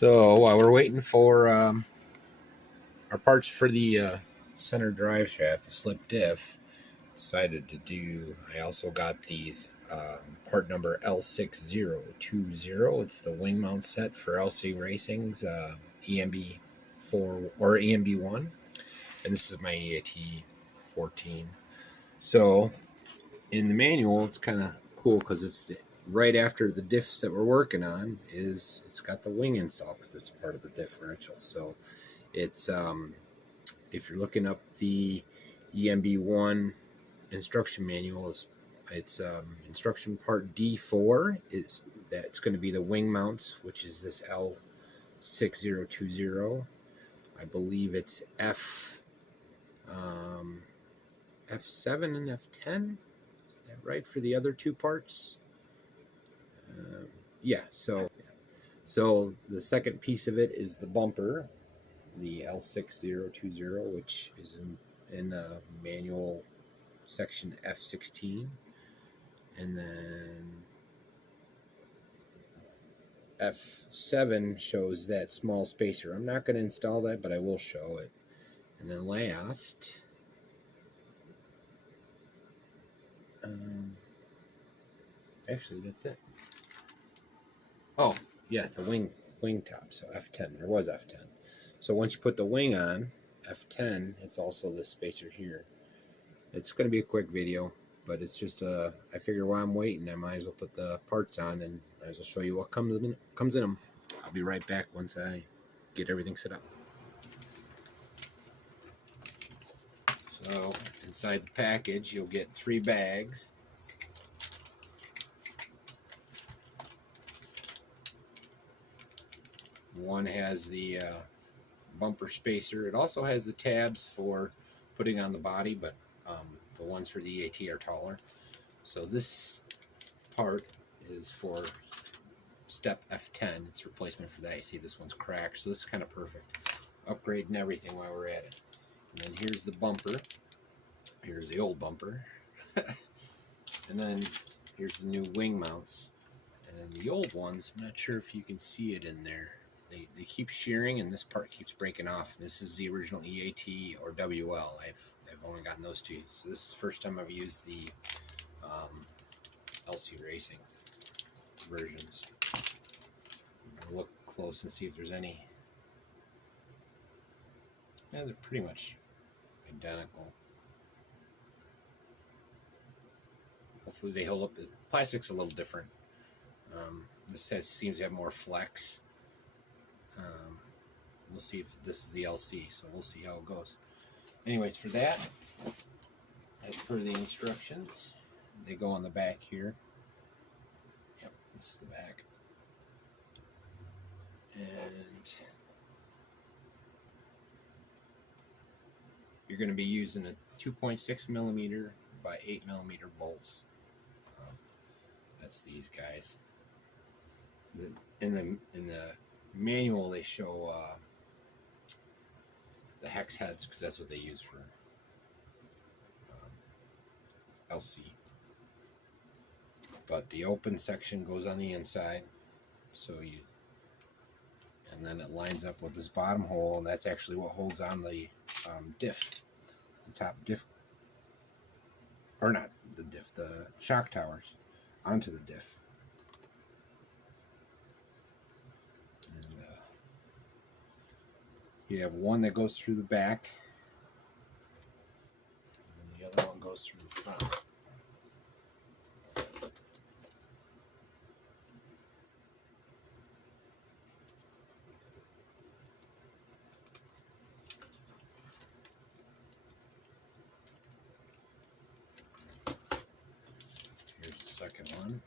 So while we're waiting for our parts for the center drive shaft, the slip diff, decided to do. I also got these part number L6020. It's the wing mount set for LC Racing's EMB4 or EMB1, and this is my EAT14. So in the manual, it's kind of cool because it's right after the diffs that we're working on. It's got the wing install because it's part of the differential. So it's if you're looking up the EMB1 instruction manual, it's instruction part D4 is that it's going to be the wing mounts, which is this L6020. I believe it's F7 and F10. Is that right for the other two parts? Yeah. So the second piece of it is the bumper, the L6020, which is in the manual section F16, and then F7 shows that small spacer. I'm not going to install that, but I will show it. And then last, actually that's it. Oh yeah, the wing top. So F10. There was F10. So once you put the wing on F10, it's also this spacer here. It's going to be a quick video, but it's just I figure while I'm waiting, I might as well put the parts on and I might as well show you what comes in them. I'll be right back once I get everything set up. So inside the package, you'll get 3 bags. One has the bumper spacer. It also has the tabs for putting on the body, but the ones for the EAT are taller. So this part is for step F10. It's replacement for that. You see this one's cracked, so this is kind of perfect. Upgrading everything while we're at it. And then here's the bumper. Here's the old bumper. And then here's the new wing mounts. And then the old ones, I'm not sure if you can see it in there. They keep shearing and this part keeps breaking off. This is the original EAT or WL. I've only gotten those two. So this is the first time I've used the LC Racing versions. I'm going to look close and see if there's any. Yeah, they're pretty much identical. Hopefully they hold up. The plastic's a little different. This seems to have more flex. We'll see if this is the LC, so we'll see how it goes. Anyways, for that, as per the instructions, they go on the back here. Yep, this is the back. And you're going to be using a 2.6 millimeter by 8 millimeter bolts. That's these guys. In the manual, they show the hex heads because that's what they use for LC. But the open section goes on the inside, and then it lines up with this bottom hole, and that's actually what holds on the diff, the top diff, or not the diff, the shock towers onto the diff. You have one that goes through the back, and the other one goes through the front. Here's the second one.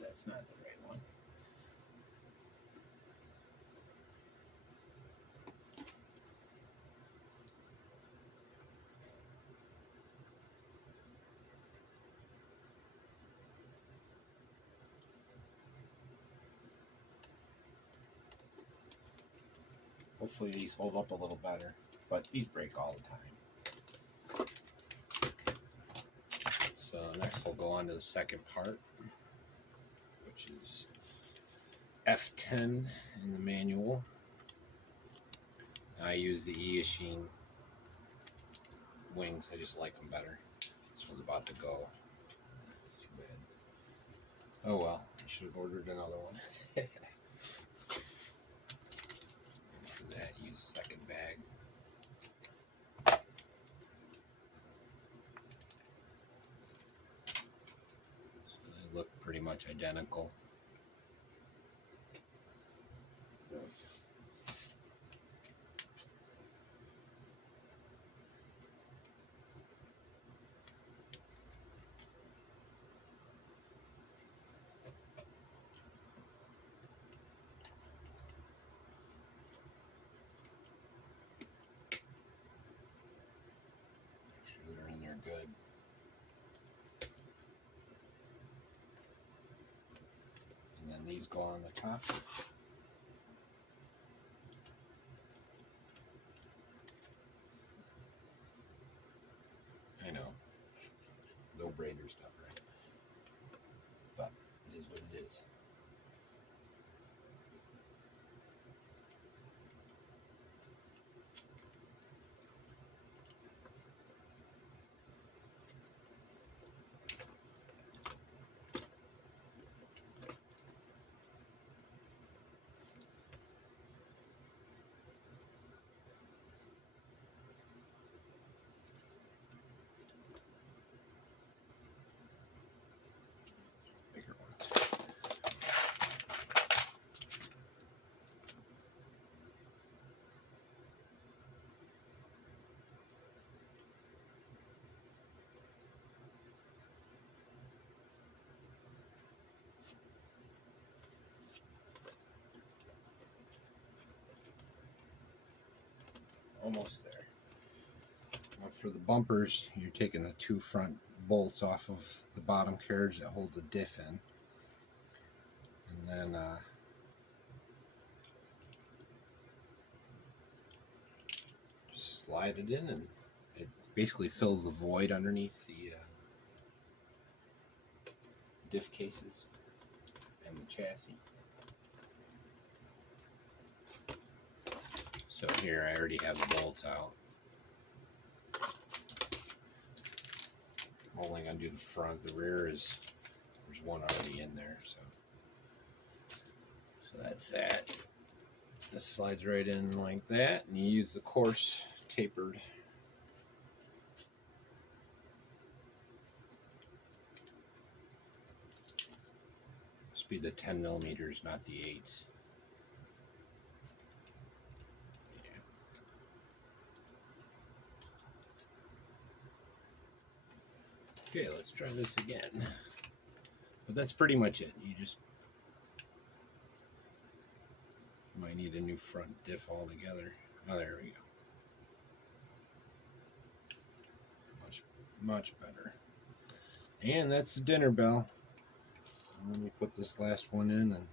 that's not the right one. Hopefully these hold up a little better, but these break all the time. So next we'll go on to the second part, which is F10 in the manual. I use the EAT14 wings. I just like them better. This one's about to go. That's too bad. Oh well, I should have ordered another one. For that, use second bag. So they look pretty much identical. They're in there good. And then these go on the top. I know, no brainer stuff, right? But it is what it is. Bigger ones. Almost there. Now for the bumpers, you're taking the two front bolts off of the bottom carriage that holds the diff in. And then just slide it in, and it basically fills the void underneath the diff cases and the chassis. So here I already have the bolts out. I'm only going to do the front. The rear is, there's one already in there. So that's that. This slides right in like that, and you use the coarse tapered. This be the 10 millimeters, not the 8s. Okay, let's try this again. But that's pretty much it. You just might need a new front diff altogether. Oh, there we go. Much better. And that's the dinner bell. Let me put this last one in and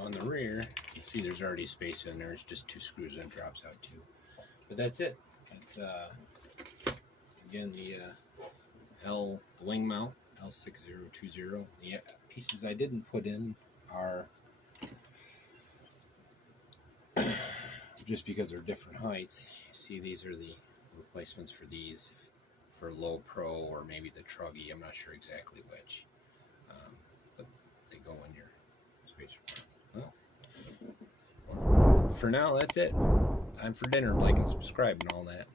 on the rear, you see there's already space in there. It's just 2 screws and it drops out too. But that's it. It's again the wing mount L6020. The pieces I didn't put in are just because they're different heights. You see, these are the replacements for these for low pro or maybe the truggy. I'm not sure exactly which. But they go in your spacer. Well, for now, that's it. Time for dinner. Like and subscribe and all that.